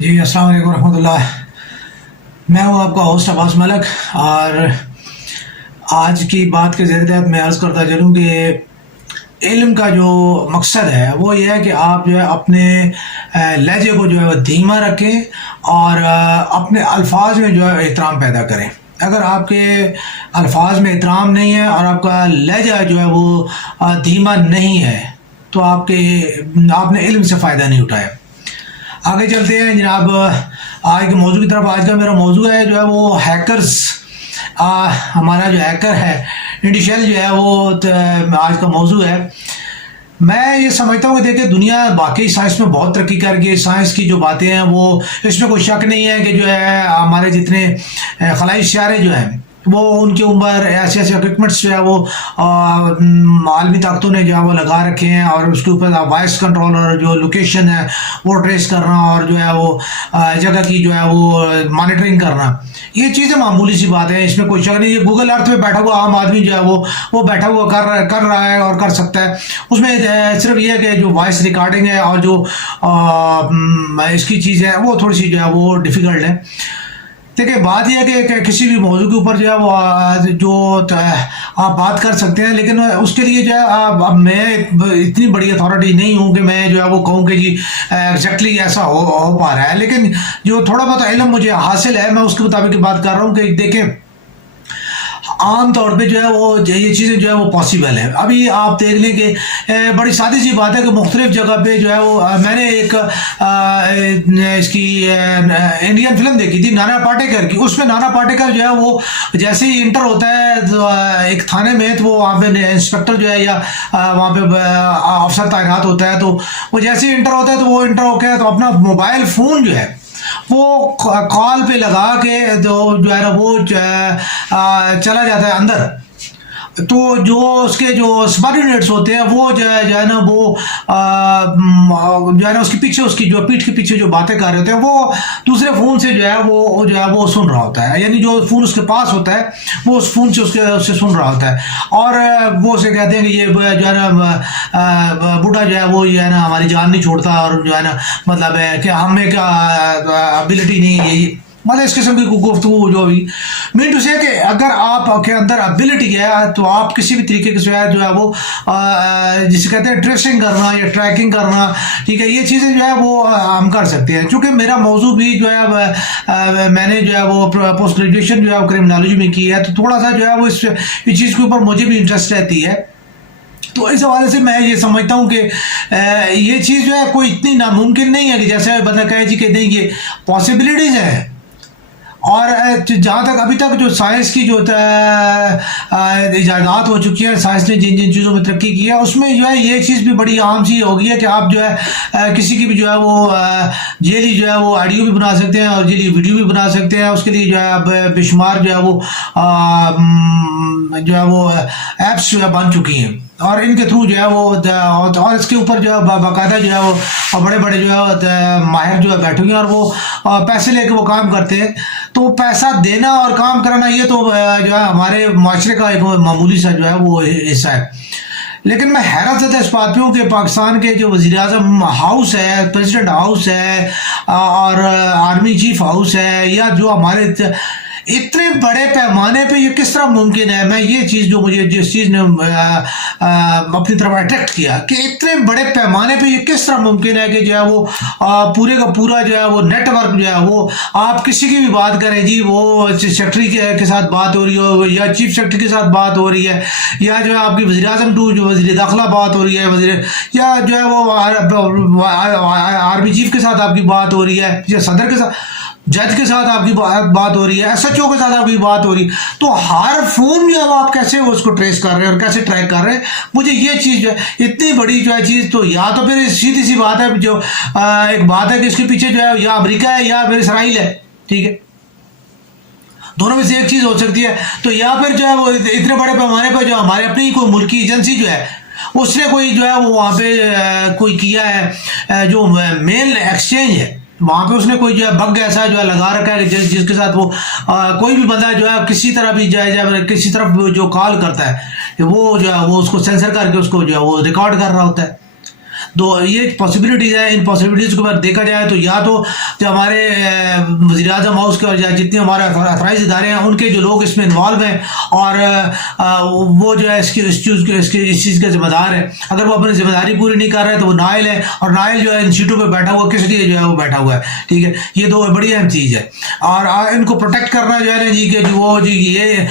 جی السلام علیکم ورحمۃ اللہ. میں ہوں آپ کا ہوسٹ عباس ملک، اور آج کی بات کے زیر تحت میں عرض کرتا چلوں کہ علم کا جو مقصد ہے وہ یہ ہے کہ آپ جو ہے اپنے لہجے کو جو ہے وہ دھیما رکھیں اور اپنے الفاظ میں جو ہے احترام پیدا کریں. اگر آپ کے الفاظ میں احترام نہیں ہے اور آپ کا لہجہ جو ہے وہ دھیما نہیں ہے تو آپ نے علم سے فائدہ نہیں اٹھایا. آگے چلتے ہیں جناب. آج کے موضوع کی طرف. آج کا میرا موضوع ہے جو ہے وہ ہیکرز. ہمارا جو ہیکر ہے انڈیشیل جو ہے وہ آج کا موضوع ہے. میں یہ سمجھتا ہوں کہ دیکھیں دنیا باقی سائنس میں بہت ترقی کر گئی. سائنس کی جو باتیں ہیں وہ اس میں کوئی شک نہیں ہے کہ جو ہے ہمارے جتنے خلائی سیارے جو ہیں وہ ان کے اوپر ایسے ایسے اکوپمنٹس جو ہے وہ عالمی طاقتوں نے جو ہے وہ لگا رکھے ہیں، اور اس کے اوپر وائس کنٹرول اور جو لوکیشن ہے وہ ٹریس کرنا اور جو ہے وہ جگہ کی جو ہے وہ مانیٹرنگ کرنا، یہ چیزیں معمولی سی بات ہے، اس میں کوئی شک نہیں. یہ گوگل ارتھ پہ بیٹھا ہوا عام آدمی جو ہے وہ بیٹھا ہوا کر رہا ہے اور کر سکتا ہے. اس میں صرف یہ ہے کہ جو وائس ریکارڈنگ ہے اور جو اس کی چیز ہے وہ تھوڑی سی جو ہے وہ ڈیفیکلٹ ہے. دیکھیں بات یہ ہے کہ کسی بھی موضوع کے اوپر جو ہے وہ جو آپ بات کر سکتے ہیں، لیکن اس کے لیے جو ہے اب میں اتنی بڑی اتھارٹی نہیں ہوں کہ میں جو ہے وہ کہوں کہ جی ایگزیکٹلی ایسا ہو پا رہا ہے، لیکن جو تھوڑا بہت علم مجھے حاصل ہے میں اس کے مطابق بات کر رہا ہوں کہ دیکھیں عام طور پہ جو ہے وہ یہ چیزیں جو ہے وہ پاسبل ہے. ابھی آپ دیکھ لیں کہ بڑی سادی سی بات ہے کہ مختلف جگہ پہ جو ہے وہ میں نے ایک اس کی انڈین فلم دیکھی تھی نانا پاٹیکر کی. اس میں نانا پاٹیکر جو ہے وہ جیسے ہی انٹر ہوتا ہے ایک تھانے میں تو وہ وہاں پہ انسپیکٹر جو ہے یا وہاں پہ افسر تعینات ہوتا ہے، تو وہ جیسے ہی انٹر ہوتا ہے تو وہ انٹر ہو کے تو اپنا موبائل فون جو ہے وہ کال پہ لگا کے جو ہے نا وہ چلا جاتا ہے اندر. تو جو اس کے جو سبارڈینیٹس ہوتے ہیں وہ جو ہے نا وہ جو ہے نا اس کے پیچھے اس کی جو پیٹھ کے پیچھے جو باتیں کر رہے ہوتے ہیں وہ دوسرے فون سے جو ہے وہ سن رہا ہوتا ہے، یعنی جو فون اس کے پاس ہوتا ہے وہ اس فون سے اس سے سن رہا ہوتا ہے. اور وہ اسے کہتے ہیں کہ یہ جو ہے نا بوڑھا جو ہے وہ جو ہے نا ہماری جان نہیں چھوڑتا، اور جو ہے نا مطلب ہے کہ ہمیں کیا ابیلٹی نہیں ہے، مطلب اس قسم کی گفتگو جو بھی مین ٹو سے کہ اگر آپ کے اندر ابیلٹی ہے تو آپ کسی بھی طریقے کے جو ہے وہ جسے کہتے ہیں ٹریسنگ کرنا یا ٹریکنگ کرنا، ٹھیک ہے، یہ چیزیں جو ہے وہ ہم کر سکتے ہیں. چونکہ میرا موضوع بھی جو ہے میں نے جو ہے وہ پوسٹ گریجویشن جو ہے وہ کرمنالوجی میں کی ہے، تو تھوڑا سا جو ہے وہ اس چیز کے اوپر مجھے بھی انٹرسٹ رہتی ہے. تو اس حوالے سے میں یہ سمجھتا ہوں کہ یہ چیز جو ہے کوئی اتنی ناممکن نہیں ہے کہ جیسے بندہ کہے جی کہ نہیں یہ پاسبلٹیز ہیں. اور جہاں تک ابھی تک جو سائنس کی جو ایجادات ہو چکی ہیں، سائنس نے جن جن چیزوں میں ترقی کی ہے اس میں جو ہے یہ چیز بھی بڑی عام چیز ہو گئی ہے کہ آپ جو ہے کسی کی بھی جو ہے وہ جیلی جو ہے وہ آڈیو بھی بنا سکتے ہیں اور جیلی ویڈیو بھی بنا سکتے ہیں. اس کے لیے جو ہے بے شمار جو ہے وہ ایپس جو ہے بن چکی ہیں، اور ان کے تھرو جو ہے وہ اور اس کے اوپر جو ہے باقاعدہ جو ہے وہ بڑے بڑے جو ہے ماہر جو ہے بیٹھے ہوئے ہیں اور وہ پیسے لے کے وہ کام کرتے ہیں. تو پیسہ دینا اور کام کرنا یہ تو جو ہے ہمارے معاشرے کا ایک معمولی سا جو ہے وہ حصہ ہے. لیکن میں حیرت زدہ اس بات پہ ہوں کہ پاکستان کے جو وزیر اعظم ہاؤس ہے، پریزیڈنٹ ہاؤس ہے اور آرمی چیف ہاؤس ہے، یا جو ہمارے اتنے بڑے پیمانے پہ یہ کس طرح ممکن ہے. میں یہ چیز جو مجھے جس چیز نے اپنی طرف اٹریکٹ کیا کہ اتنے بڑے پیمانے پہ یہ کس طرح ممکن ہے کہ جو ہے وہ پورے کا پورا جو ہے وہ نیٹ ورک جو ہے وہ آپ کسی کی بھی بات کریں جی وہ سیکرٹری کے ساتھ بات ہو رہی ہو یا چیف سیکرٹری کے ساتھ بات ہو رہی ہے، یا جو ہے آپ کی وزیر اعظم ٹو جو وزیر داخلہ بات ہو رہی ہے، یا جو ہے وہ آرمی چیف کے ساتھ آپ کی بات ہو رہی ہے، یا صدر کے ساتھ، جج کے ساتھ آپ کی بات ہو رہی ہے، ایس ایچ او کے ساتھ آپ کی بات ہو رہی ہے. تو ہر فون جو ہے وہ آپ کیسے اس کو ٹریس کر رہے ہیں اور کیسے ٹریک کر رہے ہیں. مجھے یہ چیز جو ہے اتنی بڑی جو ہے چیز، تو یا تو پھر سیدھی سی بات ہے جو ایک بات ہے کہ اس کے پیچھے جو ہے یا امریکہ ہے یا پھر اسرائیل ہے، ٹھیک ہے، دونوں میں سے ایک چیز ہو سکتی ہے. تو یا پھر جو ہے وہ اتنے بڑے پیمانے پہ جو ہمارے اپنی کوئی ملکی ایجنسی جو ہے اس نے کوئی جو ہے وہ وہاں پہ کوئی کیا ہے، جو میل ایکسچینج ہے وہاں پہ اس نے کوئی جو ہے بگ ایسا جو ہے لگا رکھا ہے جس کے ساتھ وہ کوئی بھی بندہ جو ہے کسی طرح بھی جائے کسی طرف جو کال کرتا ہے وہ جو ہے وہ اس کو سینسر کر کے اس کو جو ہے وہ ریکارڈ کر رہا ہوتا ہے. دو یہ پاسبلٹیز ہیں. ان پاسبلٹیز کو اگر دیکھا جائے تو یا تو جو ہمارے وزیر اعظم ہاؤس کے اور جتنے ہمارے اتھرائز ادارے ہیں ان کے جو لوگ اس میں انوالو ہیں اور وہ جو ہے اس چیز کے ذمہ دار ہے. اگر وہ اپنی ذمہ داری پوری نہیں کر رہے تو وہ نائل ہے, اور نائل جو ہے ان سیٹوں پہ بیٹھا ہوا کس لیے جو ہے وہ بیٹھا ہوا ہے. ٹھیک ہے, یہ دو بڑی اہم چیز ہے. اور ان کو پروٹیکٹ کرنا جو ہے نا جی کہ وہ جی یہ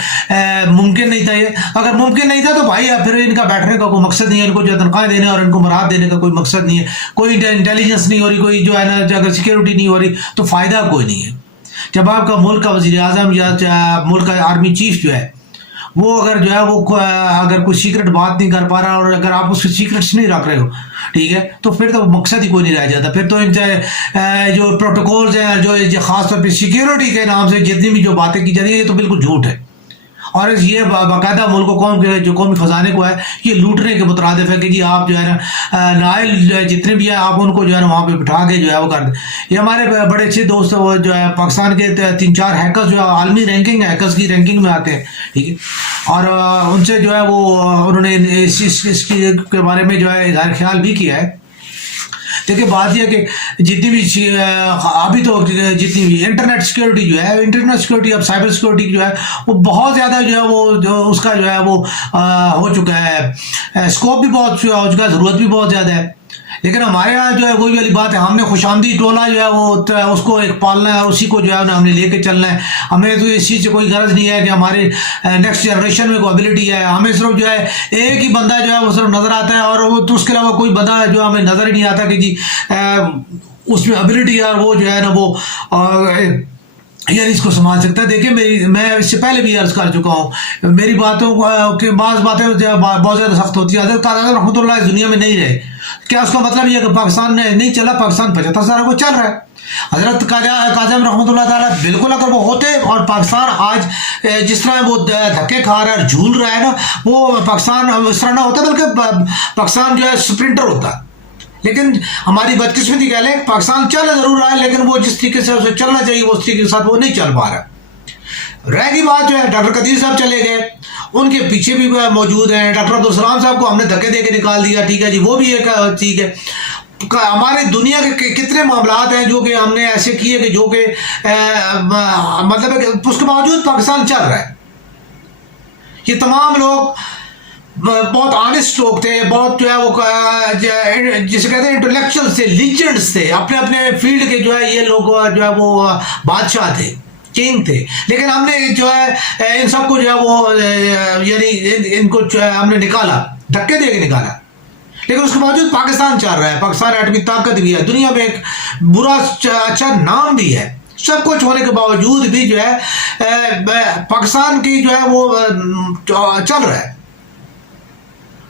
ممکن نہیں تھا. یہ اگر ممکن نہیں تھا تو بھائی پھر ان کا بیٹھنے کا کوئی مقصد نہیں ہے. ان کو جو تنخواہیں دینے اور ان کو مراد دینے کا کوئی مقصد نہیں ہے. کوئی انٹیلیجنس نہیں ہو رہی, کوئی جو ہے نا اگر سیکورٹی نہیں ہو رہی تو فائدہ کوئی نہیں ہے. جب آپ کا ملک کا وزیر اعظم یا ملک کا آرمی چیف جو ہے وہ اگر جو ہے وہ اگر کوئی سیکرٹ بات نہیں کر پا رہا اور اگر آپ اس کے سیکرٹس نہیں رکھ رہے ہو, ٹھیک ہے, تو پھر تو مقصد ہی کوئی نہیں رہ جاتا. پھر تو ان جو پروٹوکولز ہیں جو خاص طور پہ سیکیورٹی کے نام سے جتنی بھی جو باتیں کی جاتی ہیں یہ تو بالکل جھوٹ ہے. اور یہ باقاعدہ ملک و قوم کے جو قومی خزانے کو ہے یہ لوٹنے کے مترادف ہے کہ جی آپ جو ہے نا نائل جتنے بھی ہیں آپ ان کو جو ہے نا وہاں پہ بٹھا کے جو ہے وہ کر دیں. یہ ہمارے بڑے اچھے دوست وہ جو ہے پاکستان کے 3-4 ہیکرز جو ہے عالمی رینکنگ ہیکرز کی رینکنگ میں آتے ہیں, ٹھیک ہے, اور ان سے جو ہے وہ انہوں نے اس کے بارے میں جو ہے اظہار خیال بھی کیا ہے. دیکھیں بات یہ کہ جتنی بھی ابھی تو جتنی بھی انٹرنیٹ سیکورٹی جو ہے, انٹرنیٹ سیکورٹی اب سائبر سیکورٹی جو ہے وہ بہت زیادہ جو ہے وہ اس کا جو ہے وہ ہو چکا ہے, اسکوپ بھی بہت ہو چکا ہے, ضرورت بھی بہت زیادہ ہے. لیکن ہمارے یہاں جو ہے وہی والی بات ہے, ہم نے خوش آمدی ٹولہ جو ہے وہ اس کو ایک پالنا ہے, اسی کو جو ہے ہم نے لے کے چلنا ہے. ہمیں تو اس چیز سے کوئی غرض نہیں ہے کہ ہمارے نیکسٹ جنریشن میں کوئی ابیلٹی ہے. ہمیں صرف جو ہے ایک ہی بندہ جو ہے وہ صرف نظر آتا ہے اور وہ تو اس کے علاوہ کوئی بندہ جو ہمیں نظر ہی نہیں آتا کہ جی اس میں ابیلٹی ہے اور وہ جو ہے نا وہ یعنی اس کو سنبھال سکتا ہے. دیکھیں میں اس سے پہلے بھی عرض کر چکا ہوں, میری باتوں کہ بعض باتیں بہت زیادہ سخت ہوتی ہیں. حضرت قائد اعظم رحمۃ اللہ اس دنیا میں نہیں رہے, کیا اس کا مطلب یہ کہ پاکستان نہیں چلا؟ پاکستان 75 سال کو چل رہا ہے. حضرت قائد اعظم رحمۃ اللہ تعالیٰ بالکل اگر وہ ہوتے اور پاکستان آج جس طرح وہ دھکے کھا رہا ہے, جھول رہا ہے نا, وہ پاکستان اس طرح نہ ہوتا بلکہ پاکستان جو ہے اسپرنٹر ہوتا. لیکن ہماری بدقسمتی کہہ لیں پاکستان چل ضرور رہا ہے لیکن وہ جس طریقے سے اسے چلنا چاہیے وہ اس طریقے کے ساتھ وہ نہیں چل پا رہا. رہ گئی بات جو ہے ڈاکٹر قدیر صاحب چلے گئے, ان کے پیچھے بھی موجود ہیں. ڈاکٹر عبدالسلام صاحب کو ہم نے دھکے دے کے نکال دیا, ٹھیک ہے جی, وہ بھی ایک ٹھیک ہے. ہمارے دنیا کے کتنے معاملات ہیں جو کہ ہم نے ایسے کیے کہ جو کہ مطلب ہے کہ اس کے باوجود پاکستان چل رہا ہے. یہ تمام لوگ بہت آنےسٹ لوگ تھے, بہت جو ہے وہ جسے کہتے ہیں انٹلیکچوئل تھے, لیجنڈس تھے, اپنے اپنے فیلڈ کے جو ہے یہ لوگ جو ہے وہ بادشاہ تھے, کنگ تھے. لیکن ہم نے جو ہے ان سب کو جو ہے وہ یعنی ان کو جو ہے ہم نے نکالا, دھکے دے کے نکالا. لیکن اس کے باوجود پاکستان چل رہا ہے. پاکستان ایٹمی طاقت بھی ہے, دنیا میں ایک برا اچھا نام بھی ہے. سب کچھ ہونے کے باوجود بھی جو ہے پاکستان کی جو ہے وہ چل رہا ہے.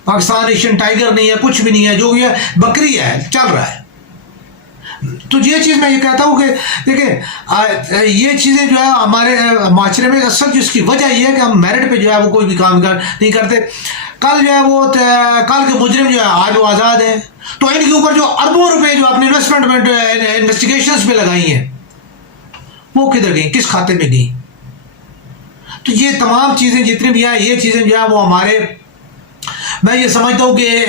پاکستان ایشین ٹائیگر نہیں ہے, کچھ بھی نہیں ہے, جو یہ بکری ہے, چل رہا ہے. تو یہ چیز میں یہ کہتا ہوں کہ دیکھیں یہ چیزیں جو ہے ہمارے معاشرے میں اصل جس کی وجہ یہ ہے کہ ہم میرٹ پہ جو ہے وہ کوئی بھی کام نہیں کرتے. کل جو ہے وہ کل کے مجرم جو ہے آج وہ آزاد ہیں, تو ان کے اوپر جو اربوں روپے جو اپنے انویسٹیگیشنز پہ لگائی ہیں وہ کدھر گئیں, کس کھاتے میں گئیں؟ تو یہ تمام چیزیں جتنی بھی ہیں یہ چیزیں جو ہے وہ ہمارے, میں یہ سمجھتا ہوں کہ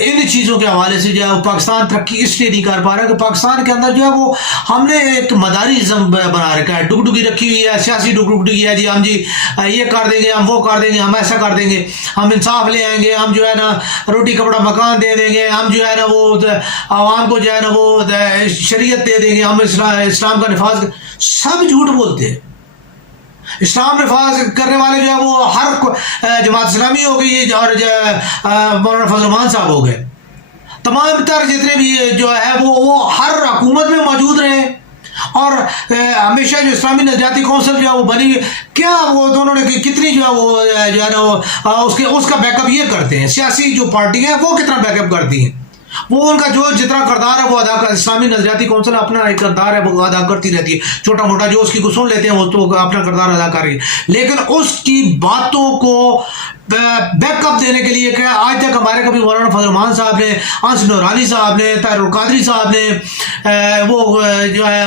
ان چیزوں کے حوالے سے جو ہے پاکستان ترقی اس لیے نہیں کر پا رہا کہ پاکستان کے اندر جو ہے وہ ہم نے ایک مداریزم بنا رکھا ہے, ڈگڈگی رکھی ہوئی ہے, سیاسی ڈگڈگی ہے. جی ہم جی یہ کر دیں گے, ہم وہ کر دیں گے, ہم ایسا کر دیں گے, ہم انصاف لے آئیں گے, ہم جو ہے نا روٹی کپڑا مکان دے دیں گے, ہم جو ہے نا وہ عوام کو جو ہے نا وہ شریعت دے دیں گے, ہم اسلام کا نفاذ. سب جھوٹ بولتے ہیں. اسلام نفاذ کرنے والے جو ہے وہ ہر جماعت اسلامی ہو گئی اور مولانا فضل الرحمان صاحب ہو گئے, تمام تر جتنے بھی جو ہے وہ ہر حکومت میں موجود رہے اور ہمیشہ جو اسلامی نظریاتی کونسل جو ہے وہ بنی ہوئی. کیا وہ دونوں نے کتنی جو ہے وہ جو ہے نا اس کا بیک اپ یہ کرتے ہیں, سیاسی جو پارٹی ہیں وہ کتنا بیک اپ کرتی ہیں, وہ ان کا جو جتنا کردار ہے وہ ادا کر, اسلامی نظریاتی کونسل اپنا ایک کردار ہے وہ ادا کرتی رہتی ہے, چھوٹا موٹا جو اس کی کو سن لیتے ہیں وہ تو اپنا کردار ادا کر رہی ہے. لیکن اس کی باتوں کو بیک اپ دینے کے لیے کہ آج تک ہمارے کبھی مولانا فضل الرحمان صاحب نے, انس نورانی صاحب نے, طاہر القادری صاحب نے, وہ جو ہے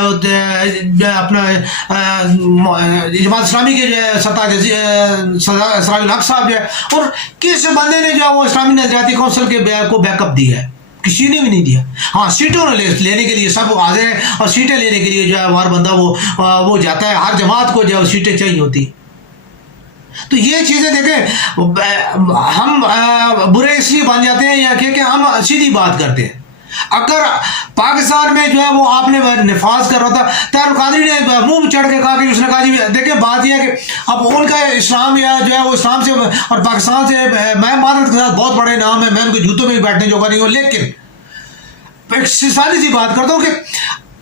اپنا جماعت اسلامی کے جو ہے سراج الحق صاحب جو ہے, اور کس بندے نے جو ہے وہ اسلامی نظریاتی کونسل کے کو بیک اپ دیا ہے؟ کسی نے بھی نہیں دیا. ہاں سیٹوں لینے کے لیے سب حاضر ہیں اور سیٹیں لینے کے لیے جو ہے ہر بندہ وہ جاتا ہے. ہر جماعت کو جو ہے سیٹیں چاہیے ہوتی. تو یہ چیزیں دیکھیں ہم برے اس لیے بن جاتے ہیں یا کہ ہم سیدھی بات کرتے ہیں. اگر پاکستان میں جو ہے وہ آپ نے نفاذ کر رہا تھا, طاہر القادری نے منہ چڑھ کے کہا کہ اس نے کہا جی دیکھیں بات یہ ہے کہ اب ان کا اسلام یا جو ہے وہ اسلام سے اور پاکستان سے میں معذرت کے ساتھ بہت بڑے نام ہے, میں ان کے جوتوں میں بھی بیٹھنے جو نہیں ہوں, لیکن ایک سادی سی بات کرتا ہوں کہ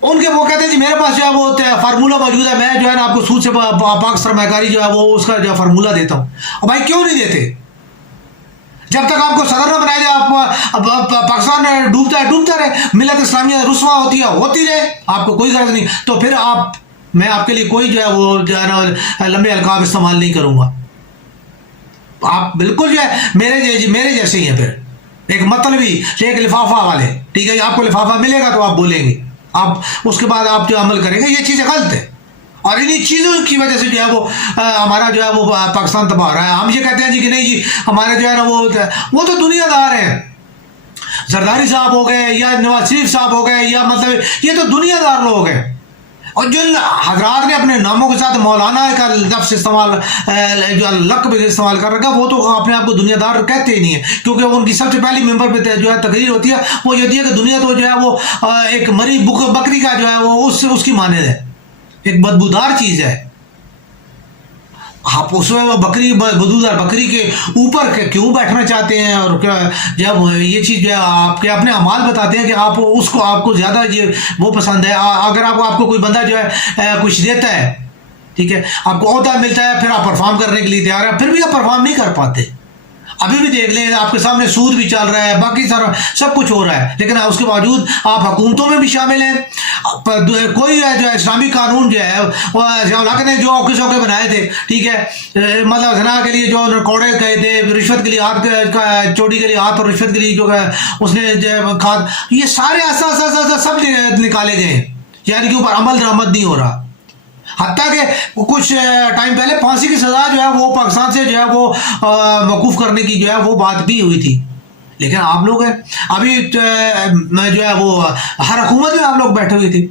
ان کے وہ کہتے ہیں جی میرے پاس جو ہے وہ فارمولہ موجود ہے, میں جو ہے نا آپ کو سود سے پاک سرمایہ کاری جو ہے وہ اس کا جو ہے فارمولہ دیتا ہوں. اور بھائی کیوں نہیں دیتے؟ جب تک آپ کو صدر نہ بنایا جائے آپ پاکستان ڈوبتا رہے, ملت اسلامیہ رسوا ہوتی رہے, آپ کو کوئی غرض نہیں. تو پھر میں آپ کے لیے کوئی جو ہے وہ جو ہے نا لمبے القاب استعمال نہیں کروں گا. آپ بالکل جو ہے میرے جیسے ہی ہیں. پھر ایک مطلبی ایک لفافہ والے, ٹھیک ہے, آپ کو لفافہ ملے گا تو آپ بولیں گے, آپ اس کے بعد آپ جو عمل کریں گے. یہ چیزیں غلط ہے اور انہی چیزوں کی وجہ سے جو ہے وہ ہمارا جو ہے وہ پاکستان تباہ ہو رہا ہے. ہم یہ کہتے ہیں جی کہ نہیں جی ہمارے جو ہے نا وہ تو دنیا دار ہیں, زرداری صاحب ہو گئے یا نواز شریف صاحب ہو گئے, یا مطلب یہ تو دنیا دار لوگ ہیں. اور جن حضرات نے اپنے ناموں کے ساتھ مولانا کا لفظ استعمال جو لقب استعمال کر رکھا, وہ تو اپنے آپ کو دنیا دار کہتے ہی نہیں ہیں, کیونکہ ان کی سب سے پہلی ممبر پہ جو ہے تقریر ہوتی ہے وہ یہ ہوتی ہے کہ دنیا تو جو ہے وہ ایک مری بکری کا جو ہے وہ اس کی مانند ہے, ایک بدبودار چیز ہے. آپ اس میں وہ بدبودار بکری کے اوپر کیوں بیٹھنا چاہتے ہیں؟ اور جب یہ چیز جو ہے آپ کے اپنے اعمال بتاتے ہیں کہ آپ کو زیادہ یہ وہ پسند ہے. اگر آپ کو کوئی بندہ جو ہے کچھ دیتا ہے, ٹھیک ہے, آپ کو عہدہ ملتا ہے, پھر آپ پرفارم کرنے کے لیے تیار ہیں, پھر بھی آپ پرفارم نہیں کر پاتے. ابھی بھی دیکھ لیں آپ کے سامنے سود بھی چل رہا ہے, باقی سارا سب کچھ ہو رہا ہے, لیکن اس کے باوجود آپ حکومتوں میں بھی شامل ہیں. کوئی جو اسلامی قانون جو ہے وہ ضیاء نے جو اوکے سوکے بنائے تھے, ٹھیک ہے, مطلب زنا کے لیے جو کوڑے کہے تھے, رشوت کے لیے ہاتھ, چوری کے لیے ہاتھ اور رشوت کے لیے جو اس نے کھاد, یہ سارے اساس سب نکالے گئے ہیں, یعنی کہ اوپر عمل درآمد نہیں ہو رہا. حتیٰ کہ کچھ ٹائم پہلے پھانسی کی سزا جو ہے وہ پاکستان سے جو ہے وہ موقوف کرنے کی جو ہے وہ بات بھی ہوئی تھی, لیکن آپ لوگ ہیں ابھی جو ہے وہ ہر حکومت میں آپ لوگ بیٹھے ہوئے تھے.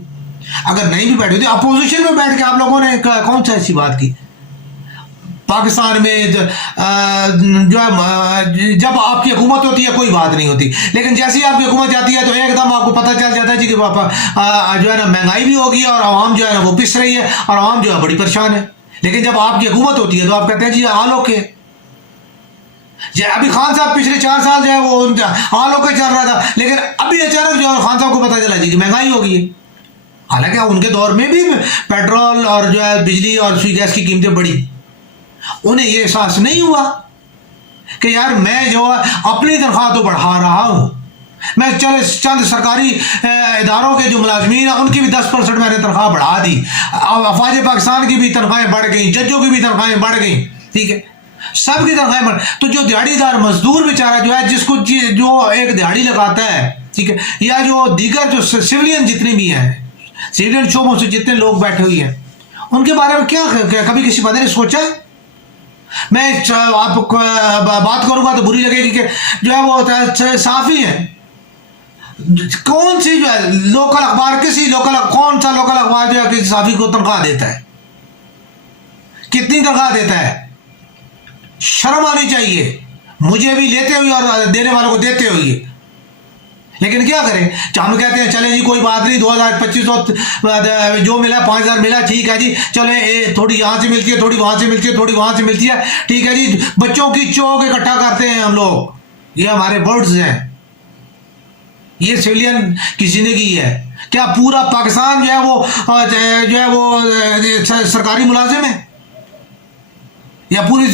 اگر نہیں بھی بیٹھے ہوئے تھے, اپوزیشن میں بیٹھ کے آپ لوگوں نے کون سا ایسی بات کی؟ پاکستان میں جو ہے جب آپ کی حکومت ہوتی ہے کوئی بات نہیں ہوتی, لیکن جیسے ہی آپ کی حکومت جاتی ہے تو ایک دم آپ کو پتہ چل جاتا ہے جی کہ جو ہے نا مہنگائی بھی ہوگی اور عوام جو ہے نا وہ پس رہی ہے اور عوام جو ہے بڑی پریشان ہے. لیکن جب آپ کی حکومت ہوتی ہے تو آپ کہتے ہیں جی حال اوکے. ابھی خان صاحب پچھلے 4 سال جو ہے وہ حال اوکے چل رہا تھا, لیکن ابھی اچانک جو ہے خان صاحب کو پتہ چلا جی کہ مہنگائی ہوگی ہے. حالانکہ ان کے دور میں بھی پیٹرول اور جو ہے بجلی اور سوئی گیس کی قیمتیں بڑھی, انہیں یہ احساس نہیں ہوا کہ یار میں جو اپنی تنخواہ تو بڑھا رہا ہوں, میں چند سرکاری اداروں کے جو ملازمین ہیں ان کی بھی 10% میں نے تنخواہ بڑھا دی, افواج پاکستان کی بھی تنخواہیں بڑھ گئیں, ججوں کی بھی تنخواہیں بڑھ گئیں, ٹھیک ہے, سب کی تنخواہیں بڑھ. تو جو دیہڑی دار مزدور بیچارہ جو ہے جس کو جو ایک دیہڑی لگاتا ہے, ٹھیک ہے, یا جو دیگر جو سویلین جتنے بھی ہیں, سویلین شعبوں سے جتنے لوگ بیٹھے ہوئے ہیں, ان کے بارے میں کیا کبھی کسی بندے نے سوچا؟ میں آپ کو بات کروں گا تو بری لگے گی کہ جو ہے وہ صحافی ہیں, کون سی جو ہے لوکل اخبار, کون سا لوکل اخبار جو ہے کسی صحافی کو تنخواہ دیتا ہے؟ کتنی تنخواہ دیتا ہے؟ شرم آنی چاہیے, مجھے بھی لیتے ہوئے اور دینے والوں کو دیتے ہوئے. لیکن کیا کریں, ہم کہتے ہیں چلیں جی کوئی بات نہیں, 2000-2500 جو ملا 5000 ملا, ٹھیک ہے جی, چلیں تھوڑی یہاں سے ملتی ہے, تھوڑی وہاں سے ملتی ہے, تھوڑی وہاں سے ملتی ہے, ٹھیک ہے جی, بچوں کی چوک اکٹھا کرتے ہیں ہم لوگ, یہ ہمارے ورڈز ہیں. یہ سویلین کی زندگی ہے. کیا پورا پاکستان جو ہے وہ سرکاری ملازم ہے؟ یا پوری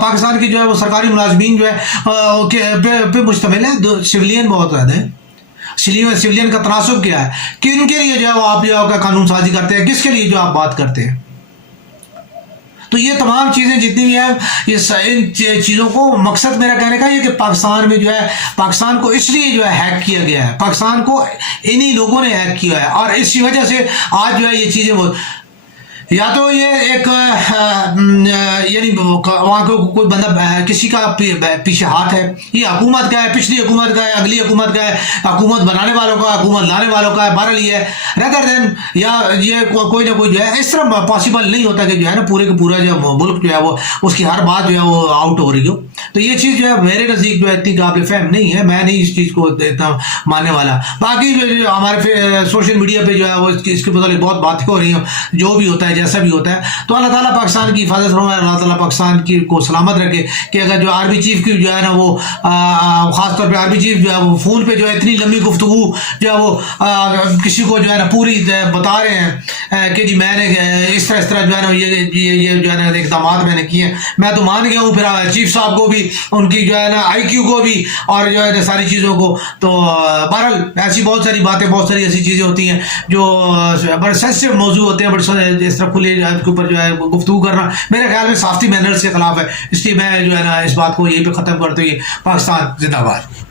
پاکستان کی جو ہے وہ سرکاری ملازمین جو ہے پہ مشتمل ہے؟ سویلین بہت زیادہ ہے. سویلین کا تناسب کیا ہے؟ کن کے لیے جو ہے وہ آپ جو ہے قانون سازی کرتے ہیں, کس کے لیے جو آپ بات کرتے ہیں؟ تو یہ تمام چیزیں جتنی بھی ہیں, یہ ان چیزوں کو مقصد میرا کہنے کا یہ کہ پاکستان میں جو ہے پاکستان کو اس لیے جو ہے ہیک کیا گیا ہے, پاکستان کو انہی لوگوں نے ہیک کیا ہے, اور اسی وجہ سے آج جو ہے یہ چیزیں یا تو یہ ایک یعنی وہاں کو کوئی بندہ کسی کا پیچھے ہاتھ ہے، یہ حکومت کا ہے، پچھلی حکومت کا ہے، اگلی حکومت کا ہے، حکومت بنانے والوں کا، حکومت لانے والوں کا ہے، بہرحال یہ ہے ردر دین، یا یہ کوئی نہ کوئی جو ہے اس طرح پاسبل نہیں ہوتا کہ جو ہے نا پورے کا پورا جو ملک جو ہے وہ اس کی ہر بات جو ہے وہ آؤٹ ہو رہی ہو. تو یہ چیز جو ہے میرے نزدیک جو ہے اتنی قابل فہم نہیں ہے، میں نہیں اس چیز کو اتنا ماننے والا. باقی جو ہمارے سوشل میڈیا پہ جو ہے وہ اس کے متعلق بہت باتیں ہو رہی ہیں، جو بھی ہوتا ہے جیسا بھی ہوتا ہے. تو اللہ تعالیٰ پاکستان کی حفاظت فرمائے، اللہ تعالیٰ پاکستان کی کو سلامت رکھے کہ اگر جو آرمی چیف کی جو ہے نا وہ خاص طور پہ آرمی چیف جو ہے وہ فون پہ جو ہے اتنی لمبی گفتگو جو ہے وہ کسی کو جو ہے نا پوری بتا رہے ہیں کہ جی میں نے اس طرح جو ہے نا یہ جو ہے نا اقدامات میں نے کیے ہیں، میں تو مان گیا ہوں. پھر چیف صاحب کو بھی، ان کی جو ہے نا آئی کیو کو بھی، اور جو ہے نا ساری چیزوں کو. تو بہرحال ایسی بہت ساری باتیں، بہت ساری ایسی چیزیں ہوتی ہیں جو بڑے سینسٹیو موضوع ہوتے ہیں، بڑے اس طرح کھلے کے اوپر جو ہے گفتگو کرنا میرے خیال میں صافتی مینرز کے خلاف ہے. اس لیے میں جو ہے نا اس بات کو یہیں پہ ختم کرتے ہوئے پاکستان زندہ باد.